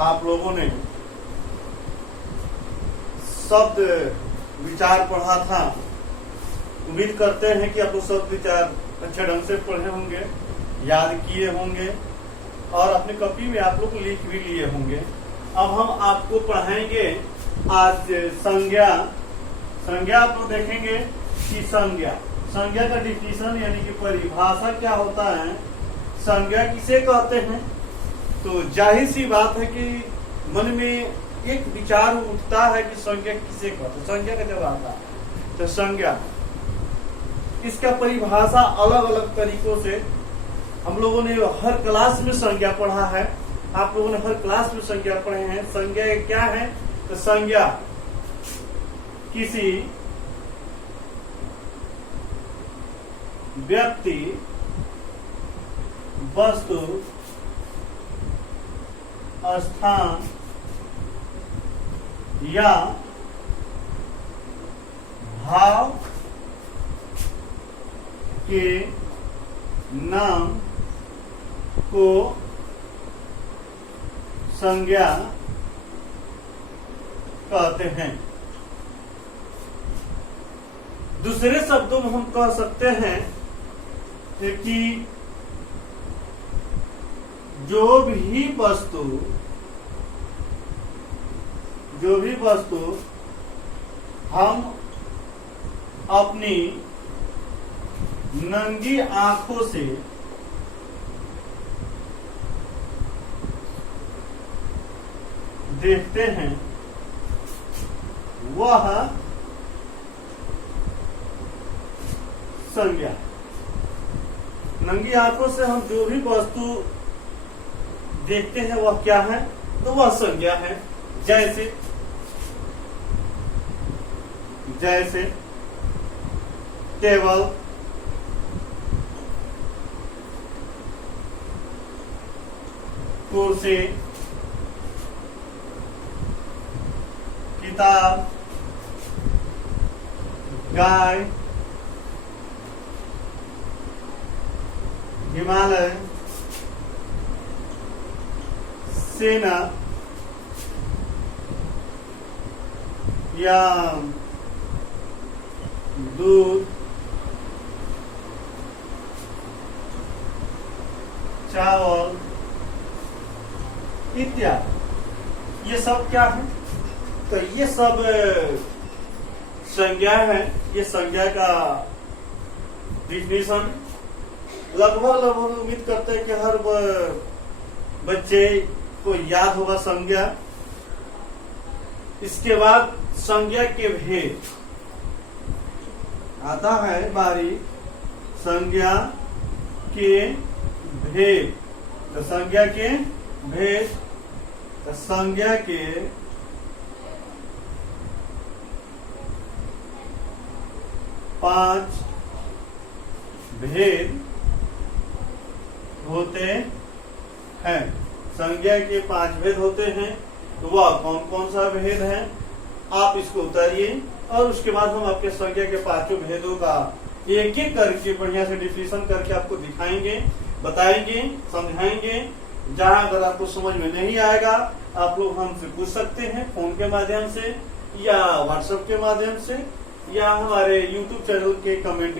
आप लोगों ने शब्द विचार पढ़ा था। उम्मीद करते हैं कि आप लोग शब्द विचार अच्छे ढंग से पढ़े होंगे, याद किए होंगे और अपनी कॉपी में आप लोग लिख भी लिए होंगे। अब हम आपको पढ़ाएंगे आज संज्ञा। संज्ञा आप लोग देखेंगे कि संज्ञा का डिफिनेशन यानी कि परिभाषा क्या होता है, संज्ञा किसे कहते हैं। तो जाहिर सी बात है कि मन में एक विचार उठता है कि संज्ञा किसे कहते हैं। संज्ञा का जब आता है तो संज्ञा, इसका परिभाषा अलग अलग तरीकों से हम लोगों ने हर क्लास में संज्ञा पढ़ा है। आप लोगों ने हर क्लास में संज्ञा पढ़े हैं। संज्ञा क्या है? तो संज्ञा किसी व्यक्ति, वस्तु, स्थान या भाव के नाम को संज्ञा कहते हैं। दूसरे शब्दों में हम कह सकते हैं कि जो भी वस्तु हम अपनी नंगी आंखों से देखते हैं वह संज्ञा। नंगी आंखों से हम जो भी वस्तु देखते हैं वह क्या है? तो वह संज्ञा है। जैसे टेबल, कुर्सी, किताब, गाय, हिमालय, सेना या दूध, चावल इत्यादि। ये सब क्या है? तो ये सब संज्ञा है। ये संज्ञा का डिफिनेशन लगभग उम्मीद करते हैं कि हर बच्चे को याद होगा संज्ञा। इसके बाद संज्ञा के भेद आता है बारी, संज्ञा के भेद। तो संज्ञा के भेद, तो संज्ञा के 5 भेद होते हैं। संज्ञा के 5 भेद होते हैं। तो वह कौन कौन सा भेद है आप इसको उतारिए और उसके बाद हम आपके संज्ञा के 5 भेदों का एक एक करके बढ़िया से डिफिनेशन करके आपको दिखाएंगे, बताएंगे, समझाएंगे। जहां अगर आपको समझ में नहीं आएगा आप लोग हमसे पूछ सकते हैं, फोन के माध्यम से या व्हाट्सएप के माध्यम से या हमारे यूट्यूब चैनल के कमेंट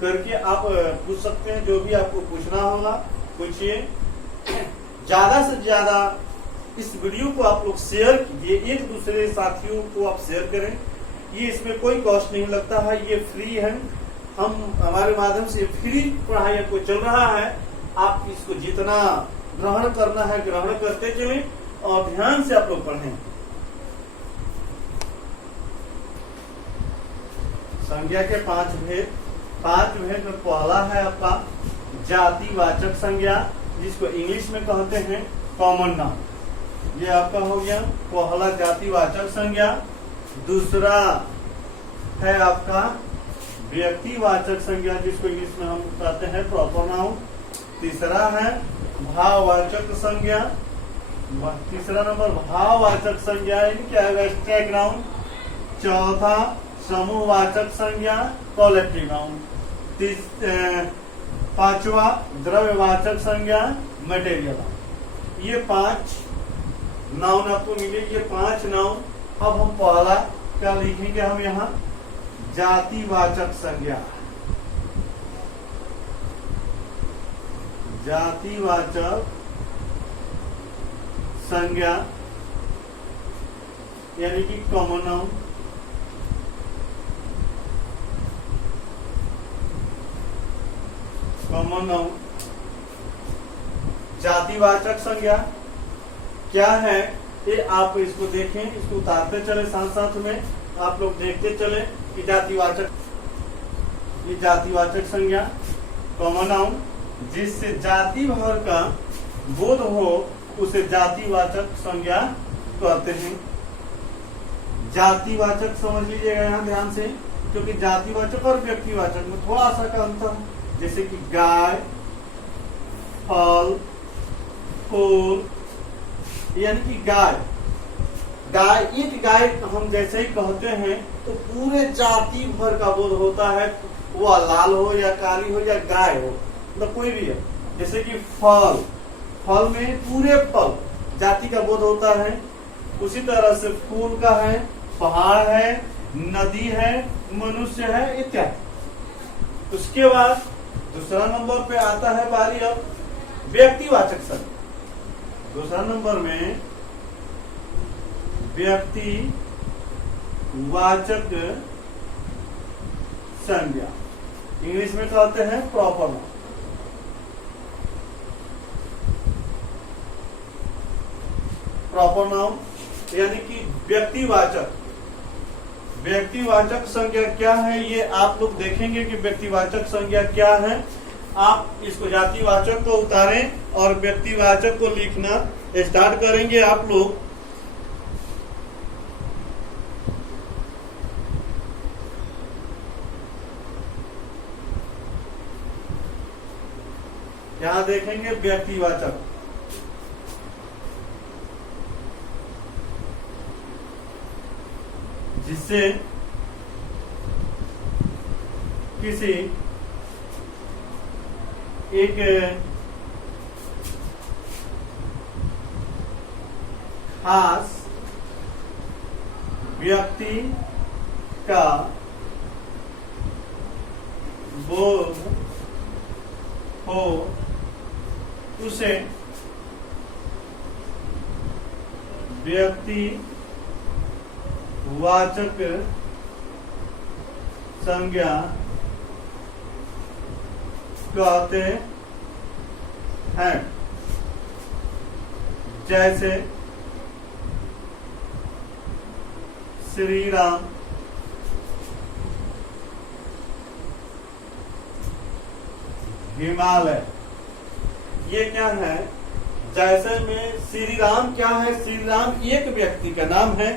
करके आप पूछ सकते हैं। जो भी आपको पूछना होगा पूछिए। ज्यादा से ज्यादा इस वीडियो को आप लोग शेयर कीजिए, एक दूसरे साथियों को आप शेयर करें। ये इसमें कोई कॉस्ट नहीं लगता है, ये फ्री है। हमारे माध्यम से फ्री पढ़ाई आपको चल रहा है। आप इसको जितना ग्रहण करना है ग्रहण करते चले और ध्यान से आप लोग पढ़ें। संज्ञा के 5 भेद। 5 भेद में पहला है आपका जातिवाचक संज्ञा, जिसको इंग्लिश में कहते हैं कॉमन नाउन। ये आपका हो गया पहला जातिवाचक संज्ञा। दूसरा है आपका व्यक्तिवाचक संज्ञा, जिसको इंग्लिश में हम कहते हैं प्रॉपर नाउन। तीसरा है भाववाचक संज्ञा। तीसरा नंबर भाववाचक संज्ञा, क्या है? Abstract noun. चौथा समूहवाचक संज्ञा, कलेक्टिव नाउन। पांचवा द्रव्यवाचक संज्ञा, मटेरियल। ये 5 नाउन आपको मिले ये 5 नाउन। अब हम पहला क्या लिखेंगे, हम यहाँ जातिवाचक संज्ञा। जातिवाचक संज्ञा यानी कि कॉमन नाउन। कॉमन नाउन जातिवाचक संज्ञा क्या है, ये आप इसको देखें, इसको उतारते चले साथ साथ में, आप लोग देखते चले कि जातिवाचक, ये जातिवाचक संज्ञा कॉमन नाउन जिससे जाति भर का बोध हो उसे जातिवाचक संज्ञा कहते हैं। जातिवाचक समझ लीजिएगा यहाँ ध्यान से, क्योंकि जातिवाचक और व्यक्तिवाचक में थोड़ा सा का अंतर, जैसे कि गाय, फल, फूल, यानी कि गाय, एक गाय हम जैसे ही कहते हैं तो पूरे जाति भर का बोध होता है, वह लाल हो या काली हो या गाय हो, मतलब कोई भी है। जैसे कि फल में पूरे फल जाति का बोध होता है। उसी तरह से फूल का है, पहाड़ है, नदी है, मनुष्य है इत्यादि। उसके बाद दूसरा नंबर पे आता है बारी अब व्यक्तिवाचक संज्ञा। दूसरा नंबर में व्यक्तिवाचक संज्ञा, इंग्लिश में कहते हैं प्रॉपर नाउन। प्रॉपर नाउन यानी कि व्यक्तिवाचक संज्ञा क्या है, ये आप लोग देखेंगे कि व्यक्तिवाचक संज्ञा क्या है। आप इसको जातिवाचक को उतारें और व्यक्तिवाचक को लिखना स्टार्ट करेंगे आप लोग। यहां देखेंगे व्यक्तिवाचक, जिससे किसी एक खास व्यक्ति का बोध हो उसे व्यक्तिवाचक संज्ञा कहते हैं। जैसे श्री राम, हिमालय, ये क्या है, जैसे में श्री राम क्या है, श्री राम एक व्यक्ति का नाम है,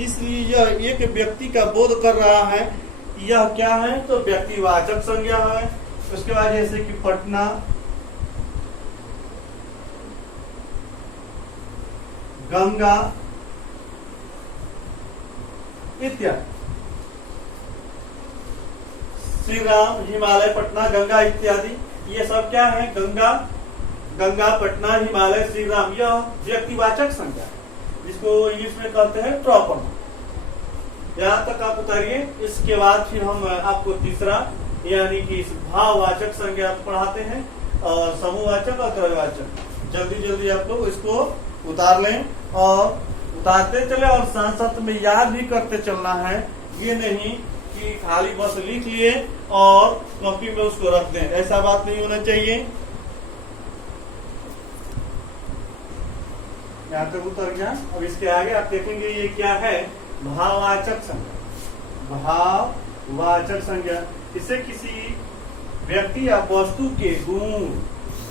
इसलिए यह एक व्यक्ति का बोध कर रहा है, यह क्या है तो व्यक्तिवाचक संज्ञा है। उसके बाद जैसे कि पटना, गंगा इत्यादि। श्री राम, हिमालय, पटना, गंगा इत्यादि, ये सब क्या है, गंगा, पटना, हिमालय, श्री राम, यह व्यक्तिवाचक संज्ञा है, जिसको इंग्लिश में कहते हैं प्रॉपर नाउन। यहाँ तक आप उतारिए। इसके बाद फिर हम आपको तीसरा यानी कि इस भाववाचक संज्ञा पढ़ाते हैं, और समूहवाचक और द्रव्यवाचक। जल्दी आप लोग इसको उतार लें और उतारते चले, और साथ साथ में याद भी करते चलना है। ये नहीं कि खाली बस लिख लिए और कॉपी में उसको रख दें, ऐसा बात नहीं होना चाहिए। यहाँ तक उतर गया। अब इसके आगे आप देखेंगे ये क्या है, भाववाचक संज्ञा। भाववाचक संज्ञा, इससे किसी व्यक्ति या वस्तु के गुण,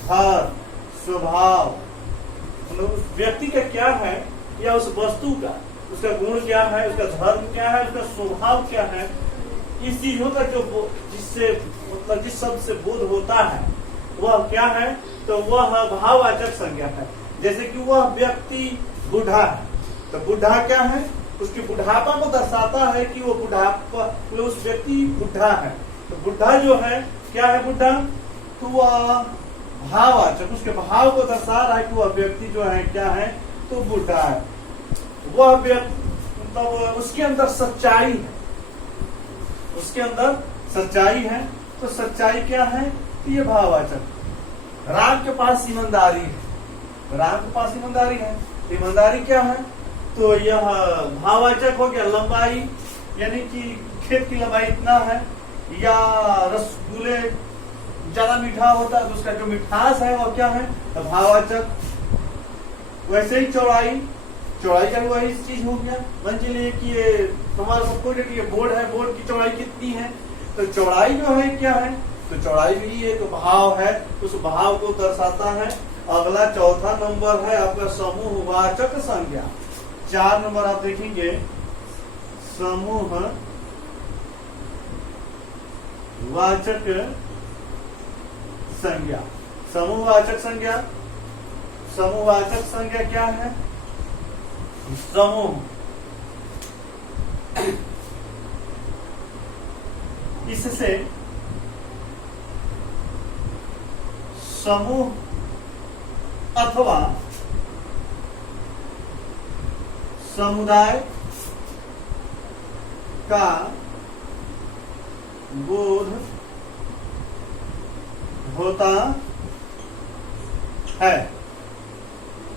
धर्म, स्वभाव, मतलब उस व्यक्ति का क्या है या उस वस्तु का, उसका गुण क्या है, उसका धर्म क्या है, उसका स्वभाव क्या है, इस चीजों का जो जिससे मतलब जिस शब्द से बोध होता है वह क्या है, तो वह भाववाचक संज्ञा है। जैसे कि वह व्यक्ति बूढ़ा है, तो बूढ़ा क्या है, उसकी बुढ़ापा को दर्शाता है कि वो बुढ़ापा, उस व्यक्ति बुढ़ा है। तो बुढ़ा जो है क्या है, बुढ़ा तो वह भाववाचक, उसके भाव को दर्शा रहा है कि वह व्यक्ति जो है क्या है, तो बूढ़ा है। वह व्यक्ति मतलब उसके अंदर सच्चाई है, उसके अंदर सच्चाई है। तो सच्चाई क्या है? ये भाववाचक। राम के पास ईमानदारी है, राम के पास ईमानदारी है। ईमानदारी क्या है? तो यह भाववाचक हो गया। लंबाई यानी कि खेत की लंबाई इतना है, या रसगुल्ले ज्यादा मीठा होता है तो उसका जो मिठास है वो क्या है? तो भाववाचक। वैसे ही चौड़ाई, चौड़ाई का भी वही चीज हो गया। मान चलिए कि ये हमारा सबको ये बोर्ड है, बोर्ड की चौड़ाई कितनी है? तो चौड़ाई जो है क्या है? तो चौड़ाई भी एक भाव है, उस भाव को दर्शाता है। अगला चौथा नंबर है आपका समूहवाचक संज्ञा। 4 नंबर आप देखेंगे समूह वाचक संज्ञा। समूहवाचक संज्ञा, समूहवाचक संज्ञा क्या है? समूह, इससे समूह अथवा समुदाय का बोध होता है।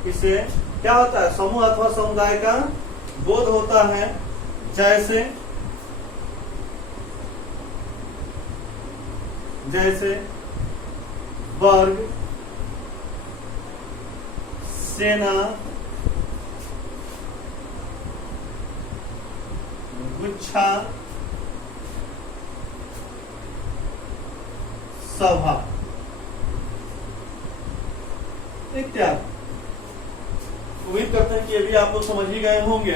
इसे क्या होता है? समूह अथवा समुदाय का बोध होता है। जैसे जैसे वर्ग, सेना, गुच्छा, सभा इत्यादि। उम्मीद करते हैं कि ये भी आप लोग समझ ही गए होंगे।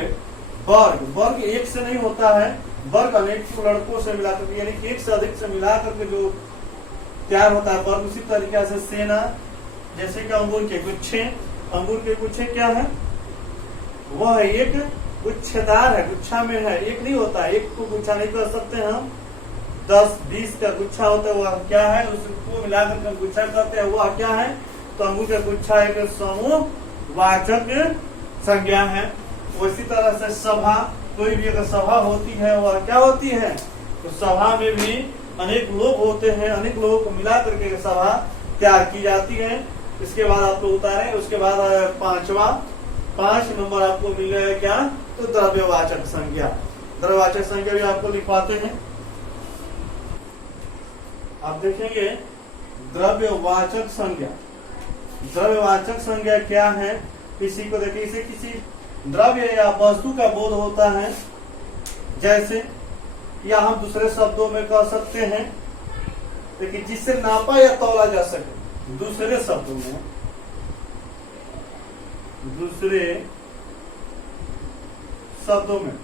वर्ग, वर्ग एक से नहीं होता है, वर्ग अनेक लड़कों से मिलाकर, यानी कि एक से अधिक से मिलाकर के जो तैयार होता है वर्ग। उसी तरीके से सेना, जैसे कि अंगूर के गुच्छे, अंगूर के गुच्छे क्या है? वह एक गुच्छेदार है, गुच्छा में है, एक नहीं होता। एक को गुच्छा नहीं कर सकते हम, 10-20 का गुच्छा होता है, वह क्या है? उसको मिलाकर के गुच्छा करते हैं, वह क्या है? तो अंगूर का गुच्छा एक समूह वाचक संज्ञा है। उसी तरह से सभा, कोई भी अगर सभा होती है वह क्या होती है? तो सभा में भी अनेक लोग होते हैं, अनेक लोगों को मिला करके सभा तैयार की जाती है। इसके बाद आप लोग उतारे, उसके बाद 5 नंबर आपको मिलेगा क्या? तो द्रव्यवाचक संज्ञा। द्रव्यवाचक संज्ञा भी आपको लिखवाते हैं। आप देखेंगे द्रव्यवाचक संज्ञा। द्रव्यवाचक संज्ञा क्या है? किसी को देखिए, इसे किसी द्रव्य या वस्तु का बोध होता है। जैसे या हम दूसरे शब्दों में कह सकते हैं लेकिन जिससे नापा या तौला जा सके। दूसरे शब्दों में, दूसरे शब्दों में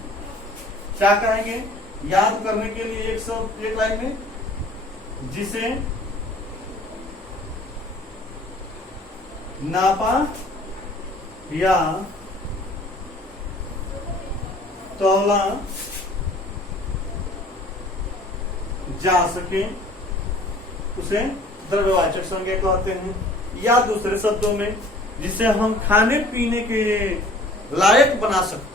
क्या कहेंगे? याद करने के लिए एक शब्द एक लाइन में, जिसे नापा या तौला जा सके उसे द्रव्यवाचक संज्ञा कहते हैं। या दूसरे शब्दों में जिसे हम खाने पीने के लायक बना सकते,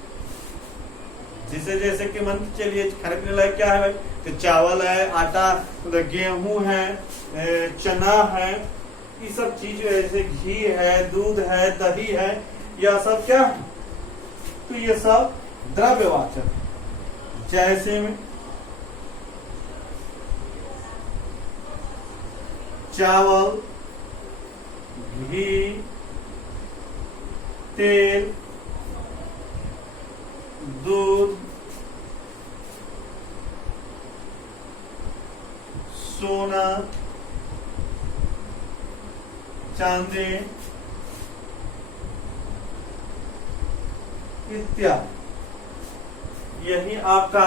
जिसे जैसे कि मन चलिए खाने पीने लायक क्या है भाई? तो चावल है, आटा, गेहूं है, चना है, ये सब चीज जैसे घी है, दूध है, दही है, यह सब क्या है? तो ये सब द्रव्यवाचक। जैसे में चावल, घी, तेल, दूध, सोना, चांदी इत्यादि। यही आपका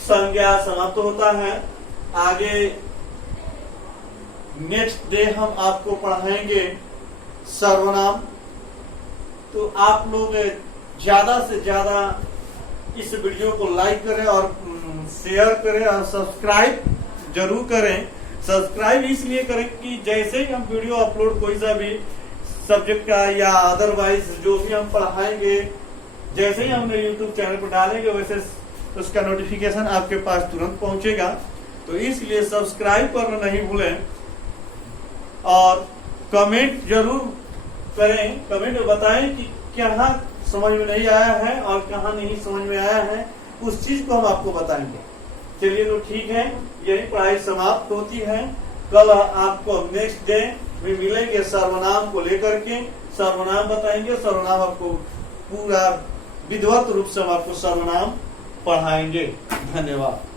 संज्ञा समाप्त होता है। आगे नेक्स्ट डे हम आपको पढ़ाएंगे सर्वनाम। तो आप लोग ज्यादा से ज्यादा इस वीडियो को लाइक करें और शेयर करें और सब्सक्राइब जरूर करें। सब्सक्राइब इसलिए करें कि जैसे ही हम वीडियो अपलोड कोई सा भी सब्जेक्ट का या अदरवाइज जो भी हम पढ़ाएंगे, जैसे ही हमने यूट्यूब चैनल पर डालेंगे वैसे उसका नोटिफिकेशन आपके पास तुरंत पहुंचेगा। तो इसलिए सब्सक्राइब करना नहीं भूलें और कमेंट जरूर करें, कमेंट में बताएं कि कहाँ समझ में नहीं आया है और कहाँ नहीं समझ में आया है, उस चीज को हम आपको बताएंगे। चलिए तो ठीक है, यही पढ़ाई समाप्त होती है। कल आपको नेक्स्ट डे में मिलेंगे सर्वनाम को लेकर के, सर्वनाम बताएंगे, सर्वनाम आपको पूरा विधिवत रूप से हम आपको सर्वनाम पढ़ाएंगे। धन्यवाद।